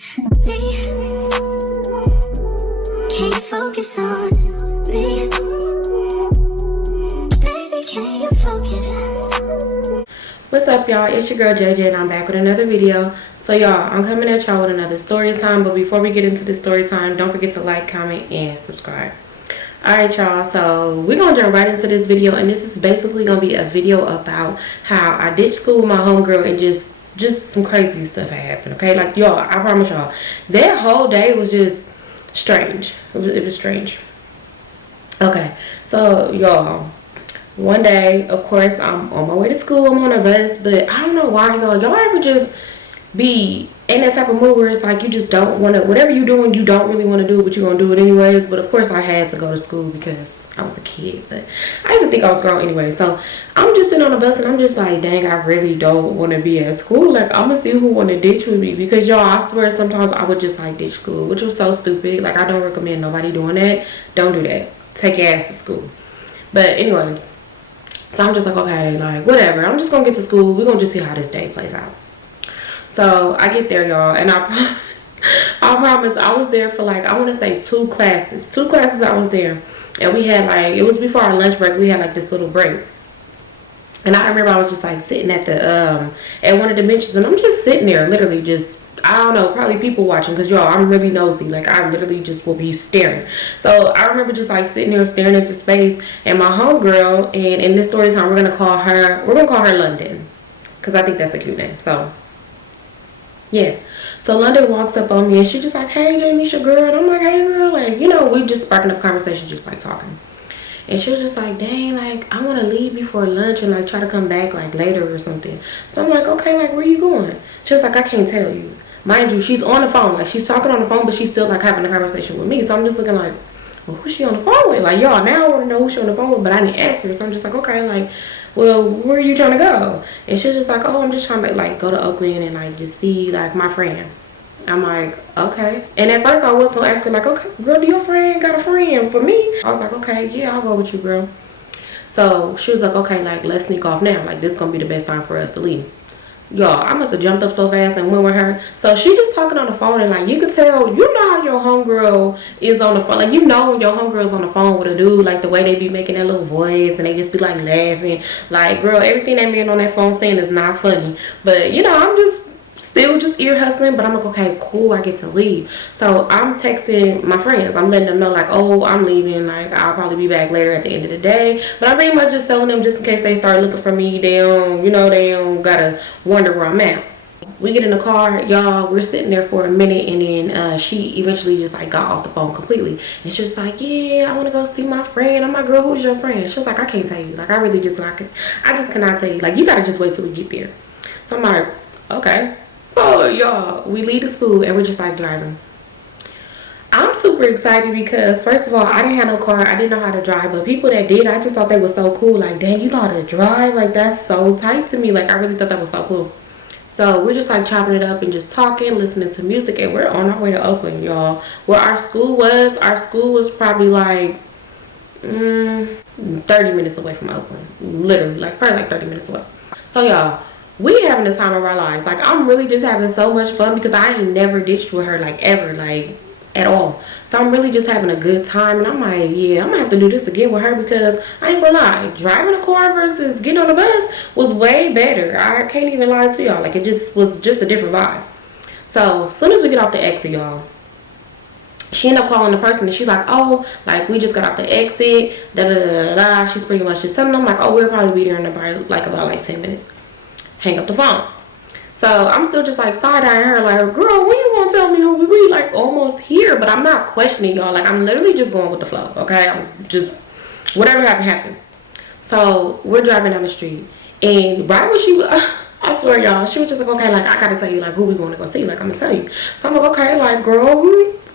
Me, can you focus on me? Baby, can you focus? What's up, y'all? It's your girl JJ and I'm back with another video. So y'all, I'm coming at y'all with another story time, but before we get into the story time, don't forget to like, comment, and subscribe. Alright y'all, so we're gonna jump right into this video, and this is basically gonna be a video about how I ditched school with my homegirl and just some crazy stuff had happened. Okay, like y'all, I promise y'all, that whole day was just strange. It was strange. Okay, so y'all, one day, of course, I'm on my way to school, I'm on a bus, but I don't know why y'all ever just be in that type of mood where it's like you just don't want to, whatever you're doing, you don't really want to do, but you're going to do it anyways. But of course I had to go to school because I was a kid, but I used to think I was grown anyway. So I'm just sitting on the bus and I'm just like, dang, I really don't want to be at school. Like, I'm gonna see who want to ditch with me, because y'all, I swear sometimes I would just like ditch school, which was so stupid. Like, I don't recommend nobody doing that. Don't do that. Take your ass to school. But anyways, so I'm just like, okay, like whatever, I'm just gonna get to school, we're gonna just see how this day plays out. So I get there, y'all, and I promise I was there for like, I want to say two classes I was there, and we had like, it was before our lunch break, we had like this little break, and I remember I was just like sitting at the at one of the benches, and I'm just sitting there literally just, I don't know, probably people watching, because y'all, I'm really nosy. Like, I literally just will be staring. So I remember just like sitting there staring into space, and my homegirl, and in this story time, we're gonna call her London, because I think that's a cute name. So yeah, so London walks up on me and she's just like, hey Jamie, it's your girl. And I'm like, hey girl, like, you know, we just sparking up conversation, just like talking. And she was just like, dang, like, I want to leave before lunch and like try to come back like later or something. So I'm like, okay, like, where you going? She was like, I can't tell you. Mind you, she's on the phone, like she's talking on the phone, but she's still like having a conversation with me. So I'm just looking like, well, who's she on the phone with? Like, y'all, now I want to know who she on the phone with, but I didn't ask her. So I'm just like, okay, like, well, where are you trying to go? And she was just like, oh, I'm just trying to like go to Oakland and like just see like my friend. I'm like, okay. And at first I was gonna ask her like, okay, girl, do your friend got a friend for me? I was like, okay, yeah, I'll go with you, girl. So she was like, okay, like, let's sneak off now. Like, this gonna be the best time for us to leave. Y'all, I must have jumped up so fast and went with her. So she just talking on the phone, and like, you could tell, you know how your homegirl is on the phone. Like, you know your homegirl's on the phone with a dude, like the way they be making that little voice and they just be like laughing. Like, girl, everything that man on that phone saying is not funny. But you know, I'm just still just ear hustling, but I'm like, okay, cool, I get to leave. So I'm texting my friends, I'm letting them know like, oh, I'm leaving, like I'll probably be back later at the end of the day. But I'm pretty much just telling them, just in case they start looking for me, they don't, you know, they don't gotta wonder where I'm at. We get in the car, y'all, we're sitting there for a minute, and then she eventually just like got off the phone completely, and she's like, yeah, I want to go see my friend. I'm like, girl, who's your friend? She was like, I can't tell you, like, I really just not, I just cannot tell you, like, you gotta just wait till we get there. So I'm like, okay. So y'all, we leave the school and we're just like driving. I'm super excited because first of all, I didn't have no car, I didn't know how to drive, but people that did, I just thought they were so cool. Like, dang, you know how to drive? Like, that's so tight to me. Like, I really thought that was so cool. So we're just like chopping it up and just talking, listening to music, and we're on our way to Oakland, y'all. Where our school was probably like 30 minutes away from Oakland. Literally, like probably like 30 minutes away. So y'all, we having the time of our lives. Like, I'm really just having so much fun because I ain't never ditched with her, like, ever, like, at all. So I'm really just having a good time, and I'm like, yeah, I'm gonna have to do this again with her, because I ain't gonna lie, driving a car versus getting on the bus was way better. I can't even lie to y'all. Like, it just was just a different vibe. So as soon as we get off the exit, y'all, she ended up calling the person, and she's like, oh, like, we just got off the exit, da da da da da. She's pretty much just telling them like, oh, we'll probably be there in about 10 minutes. Hang up the phone. So I'm still just like side-eyeing her, like, girl, when you gonna tell me who we like almost here? But I'm not questioning y'all. Like, I'm literally just going with the flow, okay? I'm just, whatever happened. So we're driving down the street, and right when she was, I swear y'all, she was just like, okay, like, I gotta tell you like who we want to go see. Like, I'm gonna tell you. So I'm like, okay, like, girl,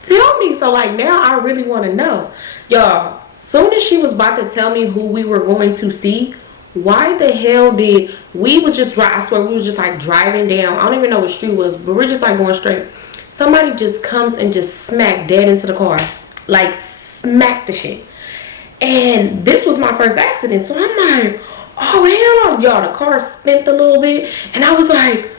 tell me. So like, now I really want to know. Y'all, soon as she was about to tell me who we were going to see, why the hell did we was just, I swear, we was just like driving down, I don't even know what street it was, but we're just like going straight. Somebody just comes and just smacked dead into the car, like smacked the shit. And this was my first accident, so I'm like, oh hell no. Y'all, the car spent a little bit, and I was like,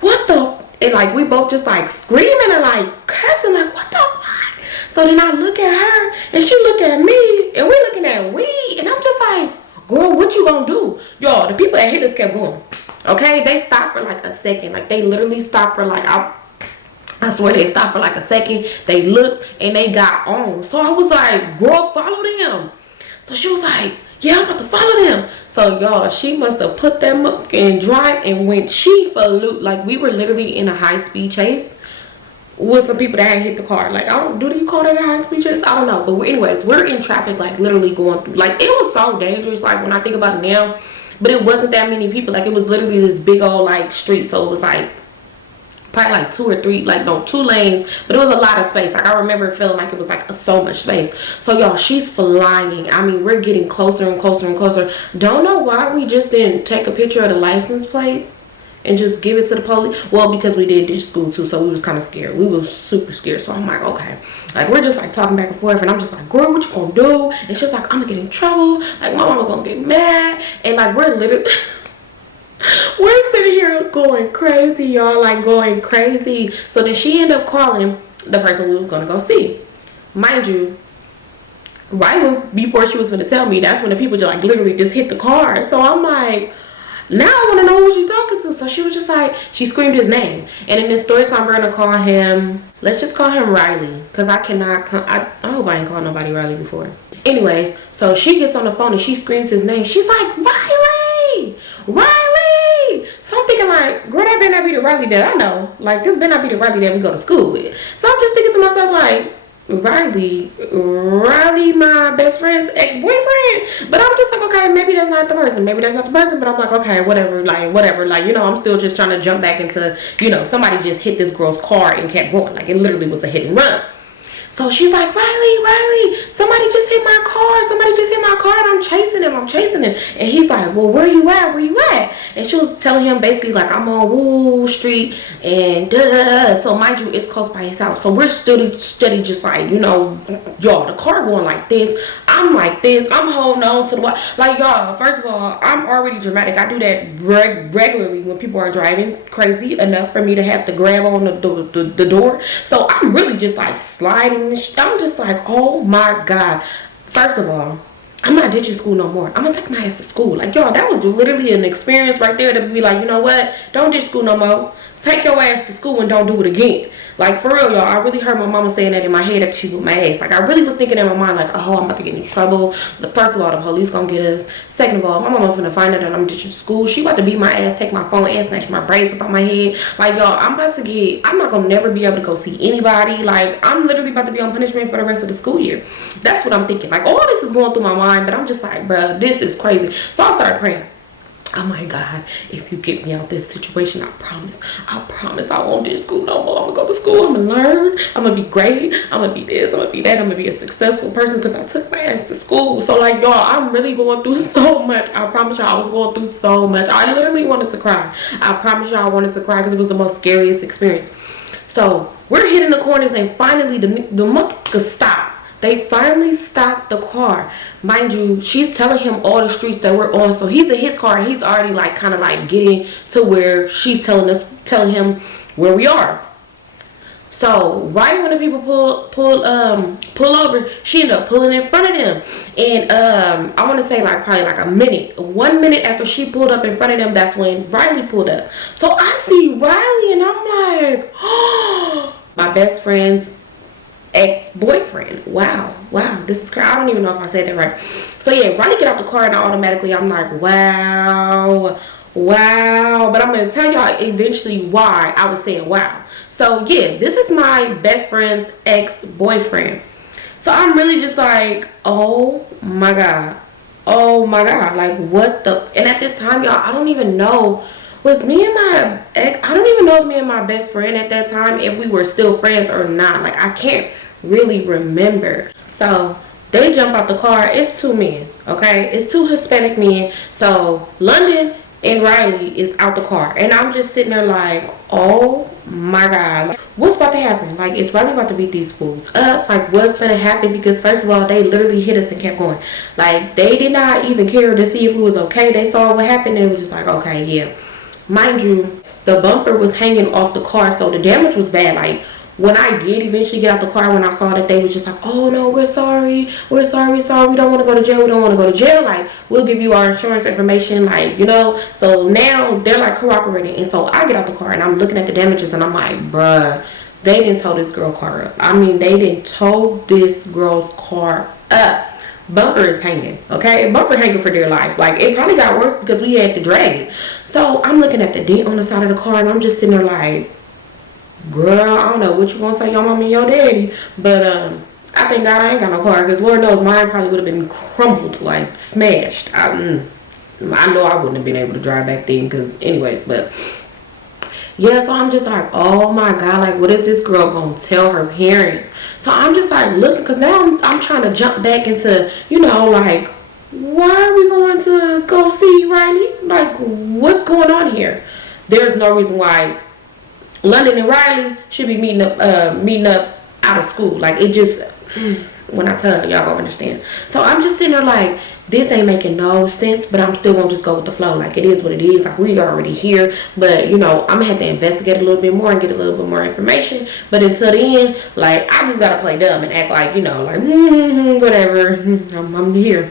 what the And like we both just like screaming and like cussing, like what the fuck? So then I look at her and she look at me and we looking at weed, and I'm just like, girl, what you gonna do? Y'all, the people that hit us kept going. Okay, they stopped for like a second. Like they literally stopped for like I swear they stopped for like a second. They looked and they got on. So I was like, girl, follow them. So she was like, yeah, I'm about to follow them. So y'all, she must have put them up and drive, and when she flew, like we were literally in a high speed chase with some people that had hit the car. Like, do you call that a high speed chase? I don't know. But anyways, we're in traffic, like literally going through. Like, it was so dangerous, like when I think about it now. But it wasn't that many people. Like, it was literally this big old like street. So it was like probably like 2 or 3, like no, 2 lanes, but it was a lot of space. Like I remember feeling like it was like so much space. So y'all, she's flying. I mean, we're getting closer and closer and closer. Don't know why we just didn't take a picture of the license plates and just give it to the police. Well, because we did ditch school too, so we was kind of scared. We was super scared. So I'm like, okay, like we're just like talking back and forth, and I'm just like, girl, what you gonna do? And she's like, I'm gonna get in trouble, like my mama gonna get mad. And like we're literally we're sitting here going crazy, y'all, like going crazy. So then she ended up calling the person we was gonna go see. Mind you, right before she was gonna tell me, that's when the people just like literally just hit the car. So I'm like, now I want to know who she's talking to. So she was just like, she screamed his name. And in this story time, we're gonna call him, let's just call him Riley, because I cannot I hope I ain't called nobody Riley before. Anyways, so she gets on the phone and she screams his name. She's like, Riley, Riley. So I'm thinking like, girl, that better not be the Riley that I know. Like, this better not be the Riley that we go to school with. So I'm just thinking to myself like, Riley, my best friend's ex-boyfriend. But I'm just like, okay, maybe that's not the person. Maybe that's not the person. But I'm like, okay, whatever. Like, you know, I'm still just trying to jump back into, you know, somebody just hit this girl's car and kept going. Like, it literally was a hit and run. So she's like, Riley, somebody just hit my car. Somebody just hit my car and I'm chasing him. And he's like, well, where you at? And she was telling him basically like, I'm on Woo Street and da-da-da. So mind you, it's close by his house. So we're steady just like, you know, y'all, the car going like this. I'm like this. I'm holding on to the wall. Like, y'all, first of all, I'm already dramatic. I do that regularly when people are driving crazy enough for me to have to grab on the door. So I'm really just like sliding. I'm just like, oh my God. First of all, I'm not ditching school no more. I'm gonna take my ass to school. Like, y'all, that was literally an experience right there to be like, you know what? Don't ditch school no more. Take your ass to school and don't do it again. Like, for real, y'all, I really heard my mama saying that in my head after she whooped my ass. Like, I really was thinking in my mind, like, oh, I'm about to get in trouble. First of all, the police gonna get us. Second of all, my mama finna find out that I'm ditching school. She about to beat my ass, take my phone, and snatch my braids up on my head. Like, y'all, I'm not gonna never be able to go see anybody. Like, I'm literally about to be on punishment for the rest of the school year. That's what I'm thinking. Like, all this is going through my mind, but I'm just like, bruh, this is crazy. So I started praying. Oh my God, if you get me out this situation, I promise I won't do school no more. I'm gonna go to school, I'm gonna learn, I'm gonna be great, I'm gonna be this, I'm gonna be that, I'm gonna be a successful person because I took my ass to school. So like, y'all, I'm really going through so much. I promise y'all, I was going through so much. I literally wanted to cry. I promise y'all I wanted to cry because it was the most scariest experience. So we're hitting the corners and finally the motherfuckers stop. They finally stopped the car. Mind you, she's telling him all the streets that we're on. So he's in his car and he's already like kind of like getting to where she's telling him where we are. So right when the people pull over, she ended up pulling in front of them. And I want to say like probably like 1 minute after she pulled up in front of them, that's when Riley pulled up. So I see Riley and I'm like, oh, my best friend's ex-boyfriend. Wow, this is crazy. I don't even know if I said that right. So yeah, Riley get out the car and automatically I'm like, wow. But I'm gonna tell y'all eventually why I was saying wow. So yeah, this is my best friend's ex-boyfriend. So I'm really just like, oh my God, like what the. And at this time, y'all, I don't even know, was me and my ex, I don't even know if me and my best friend at that time, if we were still friends or not. Like, I can't really remember. So they jump out the car. It's 2 men, okay? It's 2 Hispanic men. So London and Riley is out the car. And I'm just sitting there like, oh my God. Like, what's about to happen? Like, is Riley about to beat these fools up? Like, what's gonna happen? Because first of all, they literally hit us and kept going. Like, they did not even care to see if we was okay. They saw what happened and it was just like, okay, yeah. Mind you, the bumper was hanging off the car, so the damage was bad. Like, when I did eventually get out the car, when I saw that they was just like, oh no, we're sorry, we don't want to go to jail, like, we'll give you our insurance information, like, you know. So now they're like cooperating, and so I get out the car and I'm looking at the damages and I'm like, bruh, they didn't tow this girl car up. I mean, they didn't tow this girl's car up. Bumper is hanging, okay? Bumper hanging for dear life. Like, it probably got worse because we had to drag it. So I'm looking at the dent on the side of the car and I'm just sitting there like, girl, I don't know what you gonna tell your mom and your daddy, but I thank God I ain't got no car, because Lord knows mine probably would have been crumpled, like smashed. I know I wouldn't have been able to drive back then, because anyways, but yeah, so I'm just like, oh my God, like, what is this girl gonna tell her parents? So I'm just like looking, because now I'm trying to jump back into, you know, like, why are we going to go see Riley? Like, what's going on here? There's no reason why London and Riley should be meeting up out of school. Like, it just, when I tell y'all gonna understand. So I'm just sitting there like, this ain't making no sense, but I'm still gonna just go with the flow. Like, it is what it is. Like, we already here, but you know, I'm gonna have to investigate a little bit more and get a little bit more information. But until then, like, I just gotta play dumb and act like, you know, like, whatever, I'm here.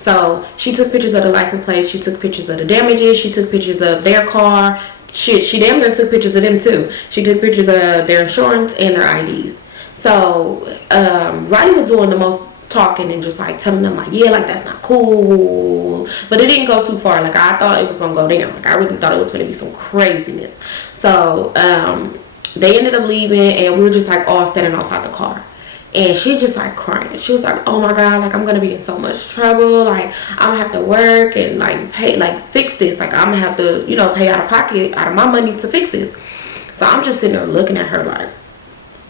So she took pictures of the license plate, she took pictures of the damages, she took pictures of their car. Shit, she damn near took pictures of them too. She took pictures of their insurance and their IDs. So Riley was doing the most talking and just like telling them like, yeah, like, that's not cool. But it didn't go too far. Like, I thought it was gonna go down. Like, I really thought it was gonna be some craziness. So they ended up leaving and we were just like all standing outside the car. And she just like crying. She was like, oh my God, like, I'm gonna be in so much trouble. Like, I'm gonna have to work and like pay, like, fix this. Like, I'm gonna have to, you know, pay out of pocket, out of my money to fix this. So I'm just sitting there looking at her like,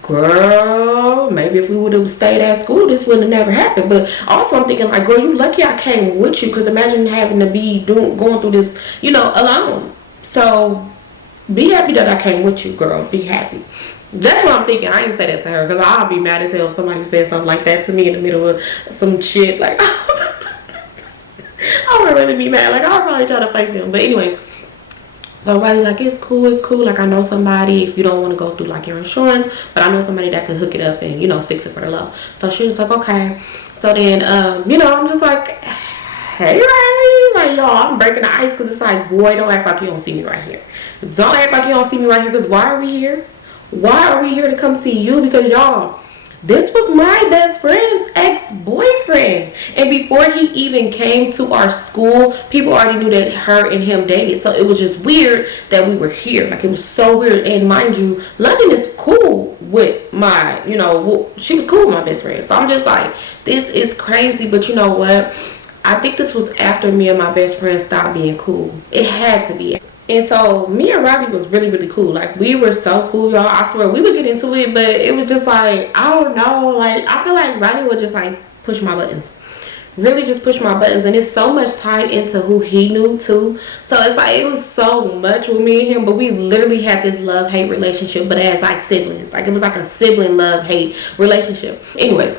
girl, maybe if we would have stayed at school, this wouldn't have never happened. But also I'm thinking like, girl, you lucky I came with you, because imagine having to be going through this, you know, alone. So be happy that I came with you, girl. Be happy. That's what I'm thinking. I ain't say that to her, because I'll be mad as hell if somebody said something like that to me in the middle of some shit. Like, I would really be mad. Like, I'll probably try to fight them. But anyways, so Riley like, it's cool. Like, I know somebody, if you don't want to go through like your insurance, but I know somebody that could hook it up and, you know, fix it for the low. So she was like, okay. So then, you know, I'm just like, hey Riley, like, y'all, I'm breaking the ice, because it's like, boy, don't act like you don't see me right here. Don't act like you don't see me right here, because why are we here? Why are we here to come see you? Because y'all, this was my best friend's ex-boyfriend. And before he even came to our school, people already knew that her and him dated. So it was just weird that we were here. Like, it was so weird. And mind you, London is cool with my, you know, she was cool with my best friend. So I'm just like, this is crazy. But you know what? I think this was after me and my best friend stopped being cool. It had to be. And so me and Riley was really, really cool. Like, we were so cool, y'all. I swear, we would get into it, but it was just like, I don't know. Like, I feel like Riley would just like push my buttons. Really just push my buttons. And it's so much tied into who he knew too. So it's like, it was so much with me and him. But we literally had this love-hate relationship, but as like siblings. Like, it was like a sibling love-hate relationship. Anyways,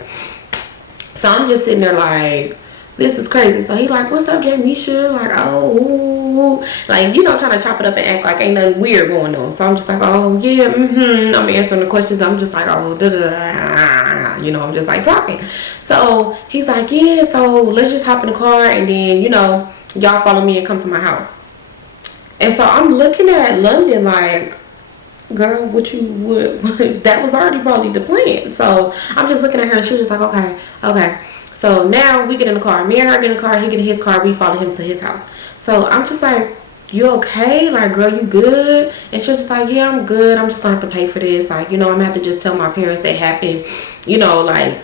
so I'm just sitting there like, this is crazy. So he like, what's up, Jamisha? Like, oh, like, you know, trying to chop it up and act like ain't nothing weird going on. So I'm just like, oh yeah, I'm answering the questions. I'm just like, oh, you know, I'm just like talking. So he's like, yeah, so let's just hop in the car and then, you know, y'all follow me and come to my house. And so I'm looking at London like, girl, what you would, that was already probably the plan. So I'm just looking at her and she was just like, okay. So now we get in the car. Me and her get in the car. He get in his car. We follow him to his house. So I'm just like, you okay? Like, girl, you good? And she's just like, yeah, I'm good. I'm just going to have to pay for this. Like, you know, I'm going to have to just tell my parents it happened, you know, like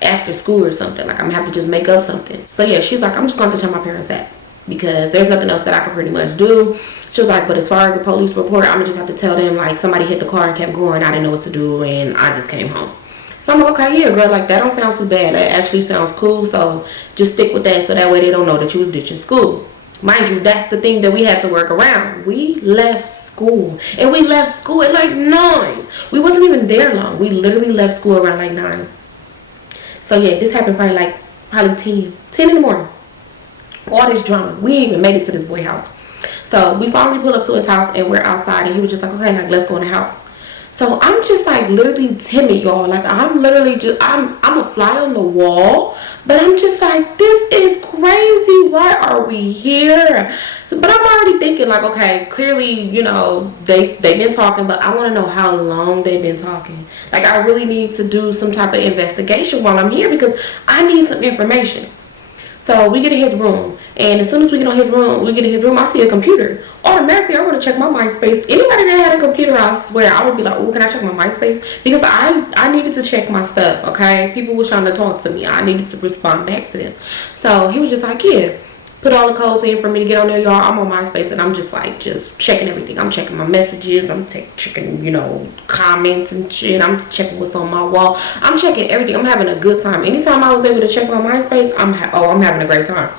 after school or something. Like, I'm going to have to just make up something. So, yeah, she's like, I'm just going to tell my parents that, because there's nothing else that I can pretty much do. She was like, but as far as the police report, I'm going to just have to tell them, like, somebody hit the car and kept going. I didn't know what to do, and I just came home. So I'm like, okay, yeah, girl, like, that don't sound too bad. That actually sounds cool. So just stick with that, so that way they don't know that you was ditching school. Mind you, that's the thing that we had to work around. We left school. And we left school at like 9. We wasn't even there long. We literally left school around like 9. So yeah, this happened probably 10 in the morning. All this drama. We ain't even made it to this boy house. So we finally pulled up to his house and we're outside, and he was just like, okay, like, let's go in the house. So I'm just like literally timid, y'all. Like I'm literally just I'm a fly on the wall, but I'm just like, this is crazy. Why are we here? But I'm already thinking like, okay, clearly, you know, they've been talking, but I want to know how long they've been talking. Like I really need to do some type of investigation while I'm here because I need some information. So we get in his room, and as soon as we get in his room, I see a computer. Automatically, I want to check my MySpace. Anybody that had a computer, I swear, I would be like, oh, can I check my MySpace? Because I needed to check my stuff, okay? People were trying to talk to me. I needed to respond back to them. So he was just like, yeah. Put all the codes in for me to get on there, y'all. I'm on MySpace, and I'm just like, just checking everything. I'm checking my messages. I'm checking, you know, comments and shit. I'm checking what's on my wall. I'm checking everything. I'm having a good time. Anytime I was able to check my MySpace, I'm having a great time.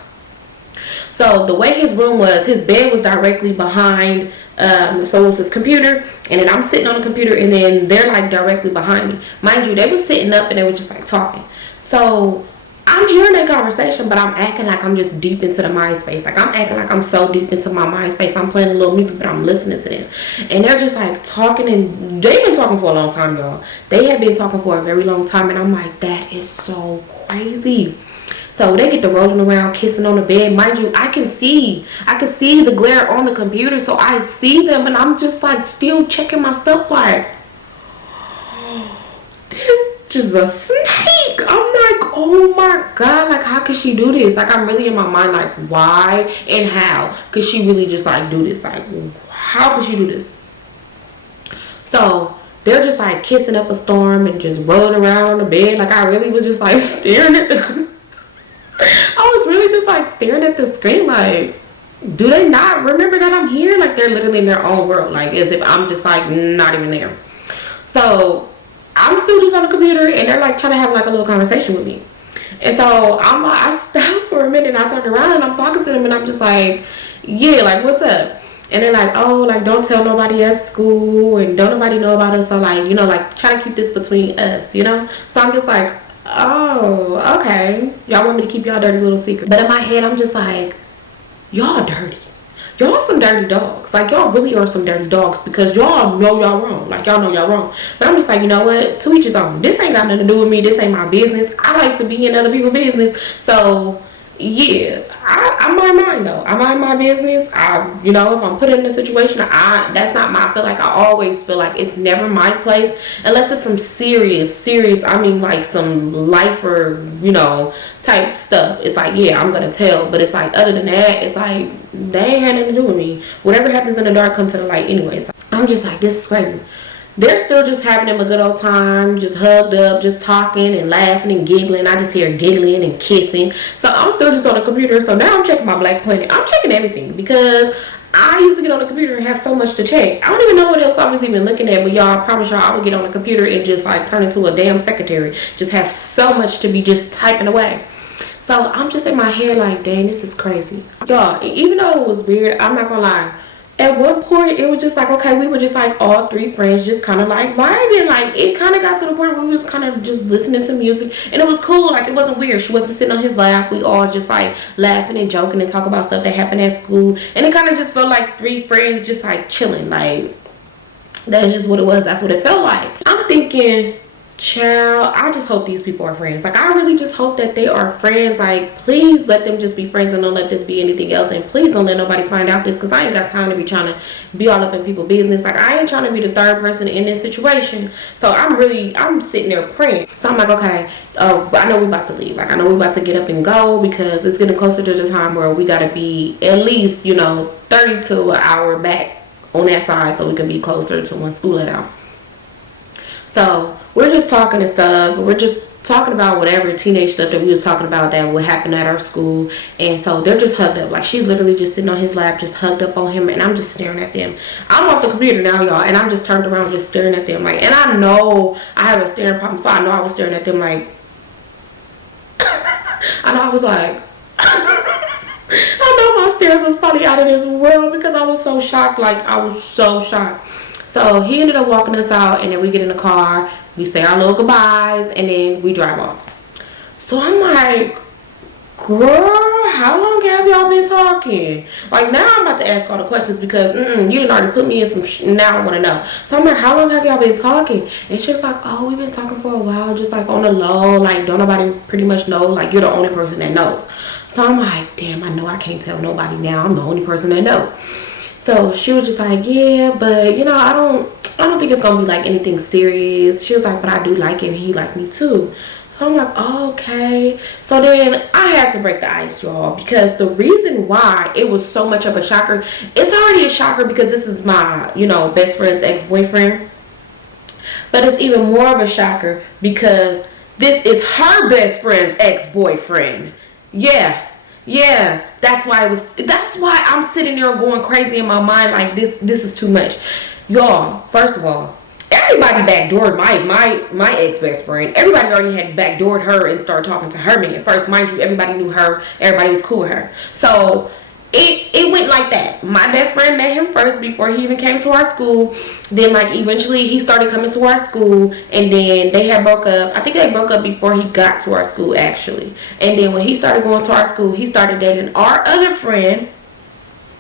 So the way his room was, his bed was directly behind, so it was his computer, and then I'm sitting on the computer, and then they're like directly behind me. Mind you, they were sitting up and they were just like talking. So I'm hearing that conversation, but I'm acting like I'm just deep into the MySpace. Like I'm acting like I'm so deep into my MySpace. I'm playing a little music, but I'm listening to them. And they're just like talking, and they've been talking for a long time, y'all. They have been talking for a very long time, and I'm like, that is so crazy. So they get to rolling around, kissing on the bed. Mind you, I can see the glare on the computer, so I see them, and I'm just like still checking my stuff like, this just a snake. I'm like, oh my god, like how could she do this? Like I'm really in my mind like, why and how could she really just like do this? Like how could she do this? So they're just like kissing up a storm and just rolling around on the bed. Like I really was just like staring at the I was really just like staring at the screen like, do they not remember that I'm here? Like they're literally in their own world, like as if I'm just like not even there. So I'm still just on the computer, and they're like trying to have like a little conversation with me. And so I stopped for a minute, and I turned around, and I'm talking to them, and I'm just like, yeah, like what's up? And they're like, oh, like don't tell nobody at school, and don't nobody know about us. So like, you know, like try to keep this between us, you know. So I'm just like, oh, okay, y'all want me to keep y'all dirty little secret. But in my head, I'm just like, y'all dirty. Y'all some dirty dogs. Like y'all really are some dirty dogs because y'all know y'all wrong. Like y'all know y'all wrong. But I'm just like, you know what? To each his own. This ain't got nothing to do with me. This ain't my business. I like to be in other people's business. So yeah, I mind mine though. I mind my business. You know, if I'm put in a situation, that's not my. I feel like I always feel like it's never my place unless it's some serious. I mean, like some lifer, you know, type stuff. It's like, yeah, I'm gonna tell. But it's like, other than that, it's like they ain't had nothing to do with me. Whatever happens in the dark comes to the light anyway. So I'm just like, this is crazy. They're still just having them a good old time, just hugged up, just talking and laughing and giggling. I just hear giggling and kissing. So I'm still just on the computer. So now I'm checking my Black Planet. I'm checking everything because I used to get on the computer and have so much to check. I don't even know what else I was even looking at, but y'all, I promise y'all I would get on the computer and just like turn into a damn secretary. Just have so much to be just typing away. So I'm just in my head like, dang, this is crazy. Y'all, even though it was weird, I'm not gonna lie. At one point, it was just like, okay, we were just like all three friends just kind of like vibing. Like, it kind of got to the point where we was kind of just listening to music. And it was cool. Like, it wasn't weird. She wasn't sitting on his lap. We all just like laughing and joking and talking about stuff that happened at school. And it kind of just felt like three friends just like chilling. Like, that's just what it was. That's what it felt like. I'm thinking, child, I just hope these people are friends. Like, I really just hope that they are friends. Like, please let them just be friends and don't let this be anything else. And please don't let nobody find out this, because I ain't got time to be trying to be all up in people's business. Like, I ain't trying to be the third person in this situation. So I'm sitting there praying. So I'm like, okay, I know we about to leave. Like, I know we about to get up and go because it's getting closer to the time where we got to be at least, you know, 30 to an hour back on that side so we can be closer to when school let out. So we're just talking and stuff. We're just talking about whatever teenage stuff that we was talking about that would happen at our school. And so they're just hugged up. Like, she's literally just sitting on his lap, just hugged up on him. And I'm just staring at them. I'm off the computer now, y'all. And I'm just turned around just staring at them. Like, and I know I have a staring problem. So I know I was staring at them like. I know I was like. I know my stares was probably out of this world because I was so shocked. Like, I was so shocked. So he ended up walking us out, and then we get in the car, we say our little goodbyes, and then we drive off. So I'm like, girl, how long have y'all been talking? Like, now I'm about to ask all the questions because you didn't already put me in some now I want to know. So I'm like, how long have y'all been talking? And she's like, oh, we've been talking for a while, just like on the low. Like, don't nobody pretty much know. Like, you're the only person that knows. So I'm like, damn, I know I can't tell nobody now. I'm the only person that knows. So she was just like, yeah, but you know, I don't think it's gonna be like anything serious. She was like, but I do like him and he liked me too. So I'm like, oh, okay. So then I had to break the ice, y'all, because the reason why it was so much of a shocker, it's already a shocker because this is my, you know, best friend's ex-boyfriend. But it's even more of a shocker because this is her best friend's ex-boyfriend. Yeah, that's why I'm sitting there going crazy in my mind like this is too much. Y'all, first of all, everybody backdoored my ex-best friend. Everybody already had backdoored her and started talking to her man. First, mind you, everybody knew her. Everybody was cool with her. So it went like that. My best friend met him first before he even came to our school. Then like eventually he started coming to our school, and then they had broke up. I think they broke up before he got to our school actually. And then when he started going to our school, he started dating our other friend,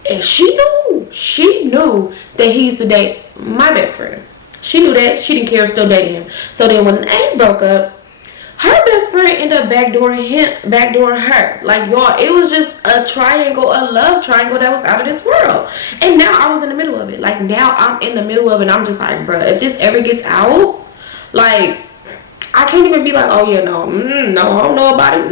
and she knew that he used to date my best friend. She knew that. She didn't care, still dating him. So then when they broke up, her best friend ended up backdooring her. Like, y'all, it was just a love triangle that was out of this world. And now I was in the middle of it. Like, now I'm in the middle of it, and I'm just like, bruh, if this ever gets out, like, I can't even be like, oh yeah, no, I don't know about it.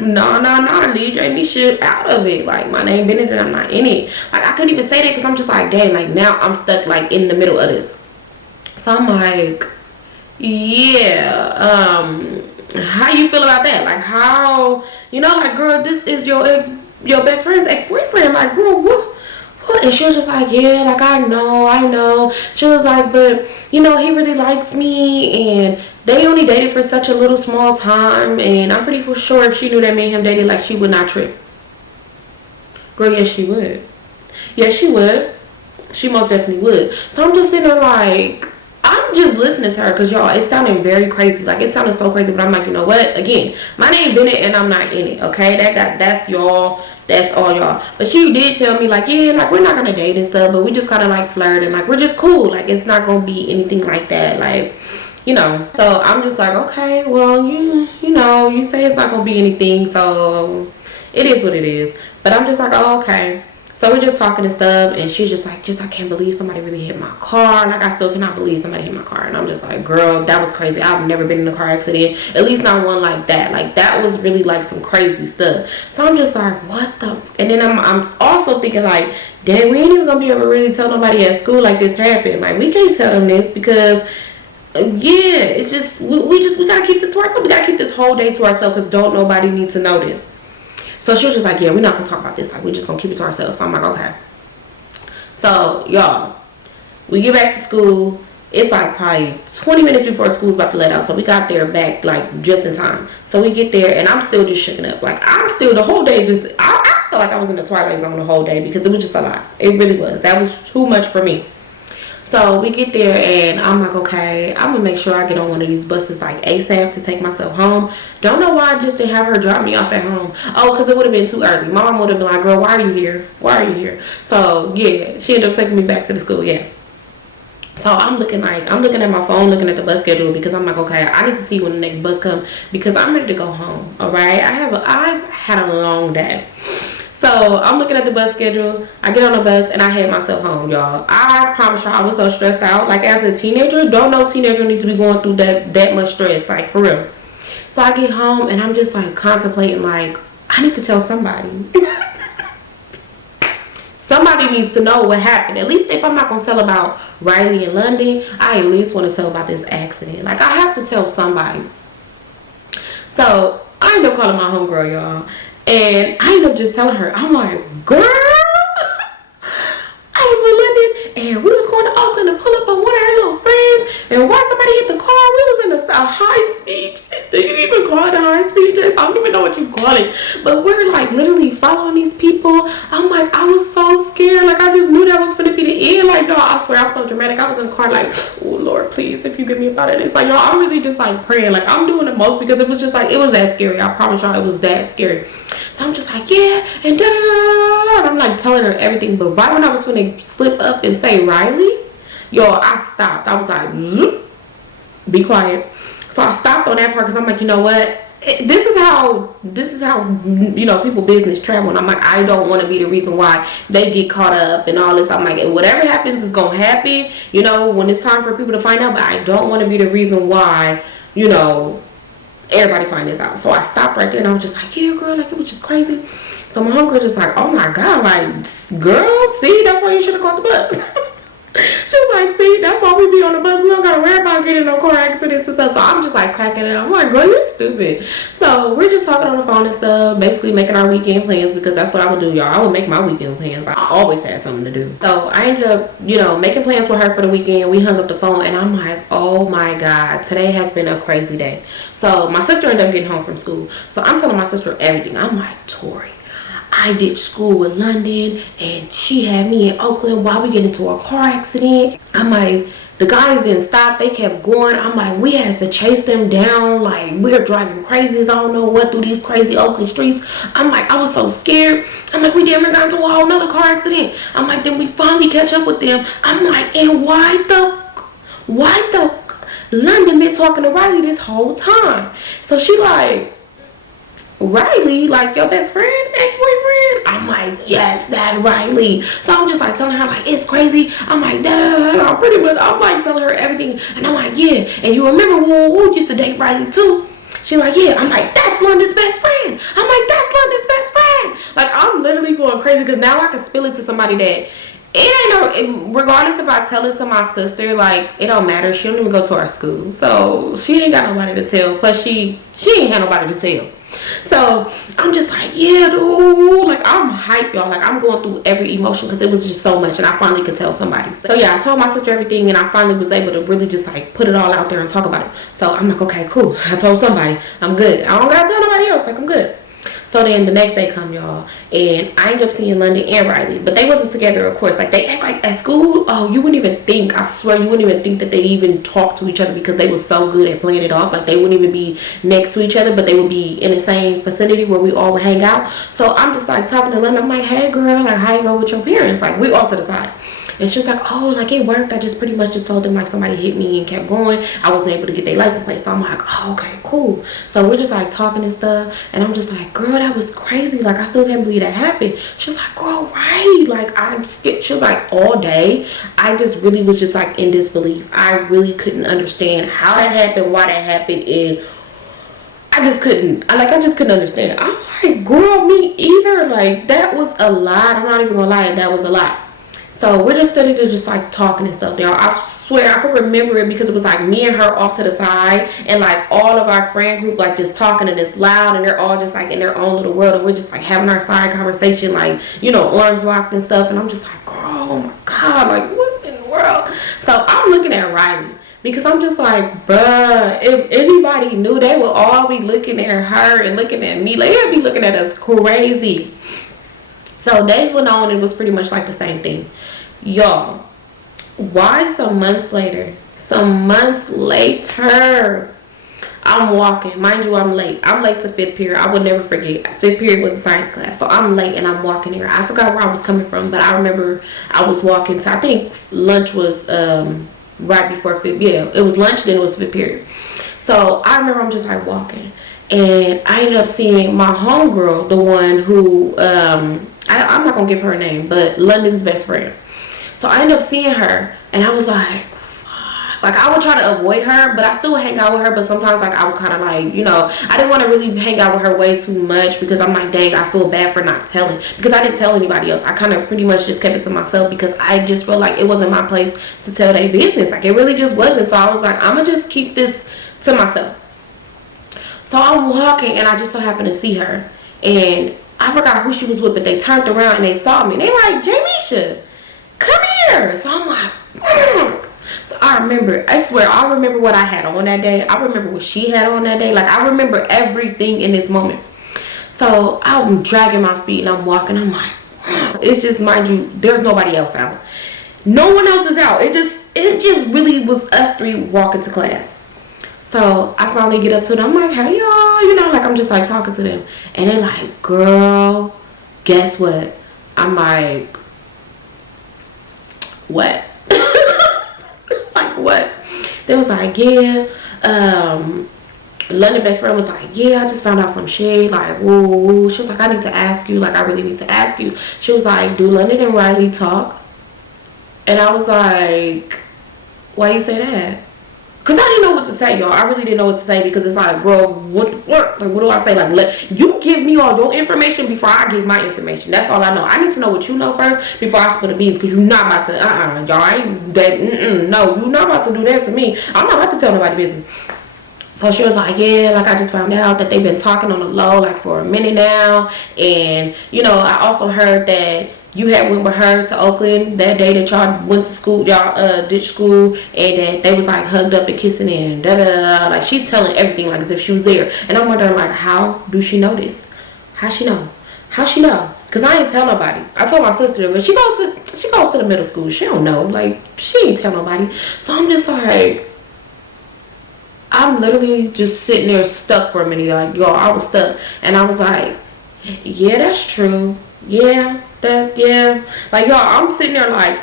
No, leave Jamie shit out of it. Like, my name Bennett and I'm not in it. Like, I couldn't even say that because I'm just like, dang, like, now I'm stuck, like, in the middle of this. So I'm like, yeah, how you feel about that? Like, how, you know, like, girl, this is your best friend's ex-boyfriend. Like, girl, what? And she was just like, yeah, like, I know. She was like, but, you know, he really likes me, and they only dated for such a little small time, and I'm pretty sure if she knew that me and him dated, like, she would not trip. Girl, yes, she would. Yes, she would. She most definitely would. So I'm just sitting there like, I'm just listening to her because, y'all, it sounded very crazy. Like, it sounded so crazy, but I'm like, you know what? Again, my name Bennett and I'm not in it, okay? That's y'all. That's all y'all. But she did tell me, like, yeah, like, we're not going to date and stuff, but we just kind of, like, flirt and, like, we're just cool. Like, it's not going to be anything like that. Like, you know. So I'm just like, okay, well, you know, you say it's not going to be anything, so it is what it is. But I'm just like, oh, okay. So we're just talking and stuff, and she's just like, I can't believe somebody really hit my car. Like, I still cannot believe somebody hit my car. And I'm just like, girl, that was crazy. I've never been in a car accident, at least not one like that. Like, that was really like some crazy stuff. So I'm just like, what the? And then I'm also thinking like, dang, we ain't even gonna be able to really tell nobody at school like this happened. Like, we can't tell them this because, yeah, it's just we gotta keep this to ourselves. We gotta keep this whole day to ourselves because don't nobody need to know this. So she was just like, yeah, we're not going to talk about this. Like, we're just going to keep it to ourselves. So I'm like, okay. So, y'all, we get back to school. It's like probably 20 minutes before school's about to let out. So we got there back, like, just in time. So we get there, and I'm still just shaking up. Like, I'm still the whole day just, I felt like I was in the twilight zone the whole day because it was just a lot. It really was. That was too much for me. So we get there, and I'm like, okay, I'm gonna make sure I get on one of these buses like ASAP to take myself home. Don't know why I just didn't have her drop me off at home. Oh, because it would have been too early. My mom would have been like, girl, why are you here? So yeah, she ended up taking me back to the school. Yeah. So I'm looking at my phone, looking at the bus schedule because I'm like, okay, I need to see when the next bus comes because I'm ready to go home. All right, I've had a long day. So I'm looking at the bus schedule. I get on the bus and I head myself home, y'all. I promise y'all I was so stressed out. Like, as a teenager, don't no teenager needs to be going through that much stress, like, for real. So I get home and I'm just like contemplating, like, I need to tell somebody. Somebody needs to know what happened. At least if I'm not gonna tell about Riley and London, I at least want to tell about this accident. Like, I have to tell somebody. So I end up calling my homegirl, y'all. And I ended up just telling her, I'm like, girl, I was with London and we was going to Oakland to pull up on one of her little friends, and why somebody hit the car? We was in a high speed. Do you even call it a high speed chase? I don't even know what you call it. But we're like literally following these people. I'm like, I was so scared. Like, I just knew that was gonna be the end. Like, y'all, I swear I'm so dramatic. I was in the car like, oh Lord, please, if you get me up out of this. Like, y'all, I'm really just like praying. Like, I'm doing the most because it was just like, it was that scary. I promise y'all, it was that scary. So I'm just like, yeah, and da da da. And I'm like telling her everything. But right when I was gonna slip up and say Riley, y'all, I stopped. I was like, be quiet. So I stopped on that part because I'm like, you know what? This is how you know, people business travel. And I'm like, I don't want to be the reason why they get caught up and all this. I'm like, whatever happens is gonna happen, you know, when it's time for people to find out. But I don't want to be the reason why, you know, everybody find this out. So I stopped right there and I was just like, yeah, girl, like, it was just crazy. So my homegirl just like, oh my God, like, girl, see, that's why you should have caught the bus. She was like, see, that's why we be on the bus. We don't gotta worry about getting no car accidents and stuff. So I'm just like cracking it up. I'm like, girl, you're stupid. So we're just talking on the phone and stuff, basically making our weekend plans, because that's what I would do, y'all. I would make my weekend plans. I always had something to do. So I ended up, you know, making plans with her for the weekend. We hung up the phone and I'm like, oh my God, today has been a crazy day. So my sister ended up getting home from school. So I'm telling my sister everything. I'm like, Tori, I did school in London and she had me in Oakland while we get into a car accident. I'm like, the guys didn't stop, they kept going. I'm like, we had to chase them down, like we were driving crazy as I don't know what through these crazy Oakland streets. I'm like, I was so scared. I'm like, we damn near got into a whole nother car accident. I'm like, then we finally catch up with them. I'm like, and why the London been talking to Riley this whole time? So she like, Riley, like your best friend, ex-boyfriend? I'm like, yes, that Riley. So I'm just like telling her, like, it's crazy. I'm like, da da da. Pretty much, I'm like telling her everything. And I'm like, yeah. And you remember Woo used to date Riley too? She like, yeah. I'm like, that's London's best friend. I'm like, that's London's best friend. Like, I'm literally going crazy because now I can spill it to somebody that it ain't no, regardless if I tell it to my sister, like, it don't matter. She don't even go to our school. So she ain't got nobody to tell. Plus she ain't had nobody to tell. So I'm just like, yeah, dude, like I'm hyped, y'all. Like I'm going through every emotion because it was just so much and I finally could tell somebody. So yeah, I told my sister everything and I finally was able to really just like put it all out there and talk about it. So I'm like, okay, cool, I told somebody, I'm good. I don't gotta tell nobody else, like I'm good. So then the next day come, y'all, and I ended up seeing London and Riley, but they wasn't together, of course. Like they act like at school, oh, you wouldn't even think, I swear, you wouldn't even think that they even talked to each other because they were so good at playing it off. Like they wouldn't even be next to each other, but they would be in the same vicinity where we all would hang out. So I'm just like talking to London, I'm like, hey girl, like how you go with your parents? Like we all to the side. It's just like, oh, like it worked. I just pretty much just told them like somebody hit me and kept going. I wasn't able to get their license plate. So I'm like, oh, okay, cool. So we're just like talking and stuff. And I'm just like, girl, that was crazy. Like, I still can't believe that happened. She was like, girl, right. Like, she was like, all day. I just really was just like in disbelief. I really couldn't understand how that happened, why that happened. And I just couldn't understand. I'm like, girl, me either. Like, that was a lot. I'm not even gonna lie, that was a lot. So we're just sitting there just like talking and stuff, y'all. I swear I could remember it because it was like me and her off to the side and like all of our friend group like just talking and it's loud and they're all just like in their own little world and we're just like having our side conversation, like, you know, arms locked and stuff. And I'm just like, girl, oh my God, like what in the world? So I'm looking at Riley because I'm just like, bruh, if anybody knew, they would all be looking at her and looking at me. Like, they'd be looking at us crazy. So days went on and it was pretty much like the same thing. Y'all, why some months later, I'm walking. Mind you, I'm late. I'm late to 5th period. I would never forget. 5th period was a science class. So I'm late and I'm walking here. I forgot where I was coming from, but I remember I was walking to, I think lunch was right before 5th. Yeah, it was lunch, then it was 5th period. So I remember I'm just like walking. And I ended up seeing my homegirl, the one who, I'm not going to give her a name, but London's best friend. So I ended up seeing her, and I was like, fuck. Like, I would try to avoid her, but I still would hang out with her, but sometimes, like, I would kind of, like, you know, I didn't want to really hang out with her way too much, because I'm like, dang, I feel bad for not telling, because I didn't tell anybody else. I kind of pretty much just kept it to myself, because I just felt like it wasn't my place to tell their business. Like, it really just wasn't, so I was like, I'm going to just keep this to myself. So I'm walking, and I just so happened to see her, and I forgot who she was with, but they turned around, and they saw me, and they like, Jamisha, come here. So I'm like, So I remember, I swear, I remember what I had on that day. I remember what she had on that day. Like, I remember everything in this moment. So I'm dragging my feet and I'm walking. I'm like, it's just, mind you, there's nobody else out. No one else is out. It just really was us three walking to class. So I finally get up to them. I'm like, hey y'all, like I'm just like talking to them. And they're like, girl, guess what? I'm like, what? Like, what? They was like, yeah, London best friend was like, yeah, I just found out some shit. Like, whoa. She was like, I need to ask you. Like, I really need to ask you. She was like, do London and Riley talk? And I was like, why you say that? Because I didn't know what to say, y'all. I really didn't know what to say because it's like, girl, what do I say? Like, let you give me all your information before I give my information. That's all I know. I need to know what you know first before I spill the beans because you're not about to, y'all. I ain't that, no, you're not about to do that to me. I'm not about to tell nobody business. So she was like, yeah, like I just found out that they've been talking on the low like for a minute now. And, I also heard that you had went with her to Oakland that day that y'all went to school, y'all ditched school, and that they was like hugged up and kissing and da da da. Like she's telling everything like as if she was there. And I'm wondering like, how do she know this? How she know? How she know? Cause I ain't tell nobody. I told my sister, but she goes to the middle school. She don't know. Like she ain't tell nobody. So I'm just like, I'm literally just sitting there stuck for a minute. Like, y'all, I was stuck. And I was like, yeah, that's true. Yeah. Like, y'all, I'm sitting there like,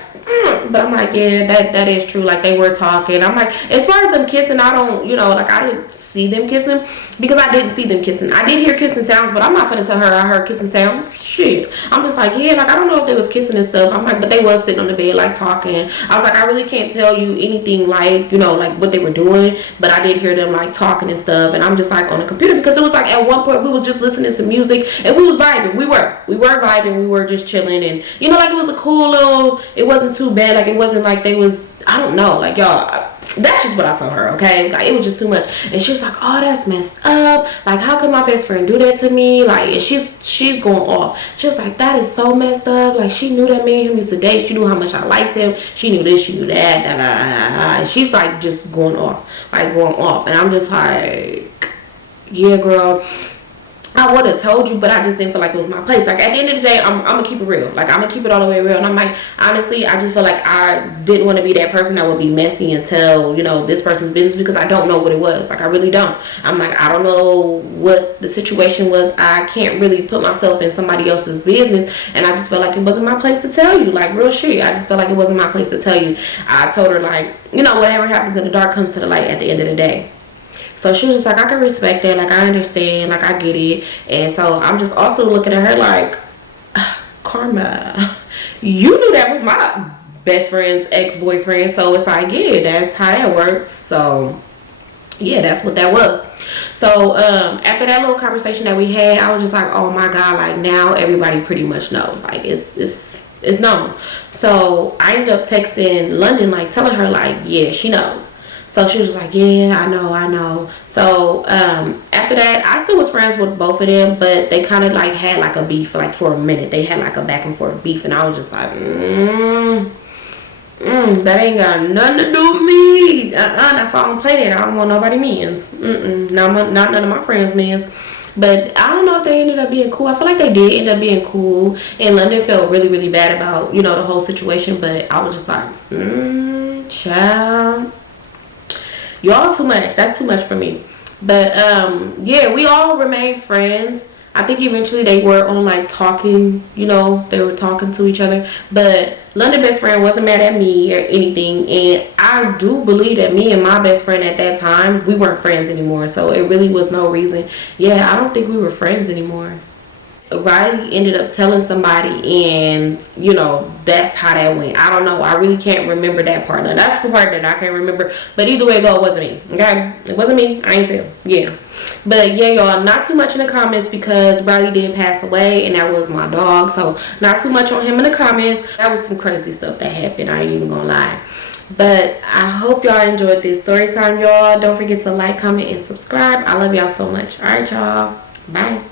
but I'm like, yeah, that is true. Like, they were talking. I'm like, as far as them kissing, I don't, like, I didn't see them kissing because I didn't see them kissing. I did hear kissing sounds, but I'm not gonna tell her I heard kissing sounds. Shit. I'm just like, yeah, like, I don't know if they was kissing and stuff. I'm like, but they was sitting on the bed, like, talking. I was like, I really can't tell you anything like, like what they were doing, but I did hear them, like, talking and stuff. And I'm just, like, on the computer because it was, like, at one point we was just listening to music and we was vibing. We were vibing. We were just chilling and, like, it was a cool little, it wasn't too bad. Like, it wasn't like they was, I don't know, like, y'all, that's just what I told her, okay? Like, it was just too much. And she was like, oh, that's messed up. Like, how could my best friend do that to me? Like, and she's going off. She was like, that is so messed up. Like, she knew that me and him used to date. She knew how much I liked him. She knew this, she knew that, da, da, da, da. And she's, like, just going off. Like, going off. And I'm just like, yeah, girl, I would have told you, but I just didn't feel like it was my place. Like, at the end of the day, I'm going to keep it real. Like, I'm going to keep it all the way real. And I'm like, honestly, I just feel like I didn't want to be that person that would be messy and tell, this person's business because I don't know what it was. Like, I really don't. I'm like, I don't know what the situation was. I can't really put myself in somebody else's business. And I just felt like it wasn't my place to tell you. Like, real shit. I just felt like it wasn't my place to tell you. I told her, like, whatever happens in the dark comes to the light at the end of the day. So she was just like, I can respect that. Like, I understand. Like, I get it. And so I'm just also looking at her like, Karma, you knew that was my best friend's ex-boyfriend. So it's like, yeah, that's how that works. So, yeah, that's what that was. So, after that little conversation that we had, I was just like, oh, my God. Like, now everybody pretty much knows. Like, it's known. So, I ended up texting London, like, telling her, like, yeah, she knows. So she was like, yeah, I know. So after that, I still was friends with both of them, but they kind of like had like a beef like for a minute. They had like a back and forth beef, and I was just like, that ain't got nothing to do with me. That's why I don't play that. I don't want nobody mans. Not none of my friends mans. But I don't know if they ended up being cool. I feel like they did end up being cool. And London felt really, really bad about, the whole situation. But I was just like, child. Y'all too much. That's too much for me. But yeah, we all remained friends. I think eventually they were on like talking, they were talking to each other. But London best friend wasn't mad at me or anything. And I do believe that me and my best friend at that time, we weren't friends anymore. So it really was no reason. Yeah, I don't think we were friends anymore. Riley ended up telling somebody, and that's how that went. I don't know. I really can't remember that part. Now, that's the part that I can't remember. But either way it go, it wasn't me. Okay, it wasn't me. I ain't tell. Yeah, but yeah, y'all, not too much in the comments because Riley did pass away, and that was my dog. So not too much on him in the comments. That was some crazy stuff that happened. I ain't even gonna lie. But I hope y'all enjoyed this story time, y'all. Don't forget to like, comment, and subscribe. I love y'all so much. All right, y'all. Bye.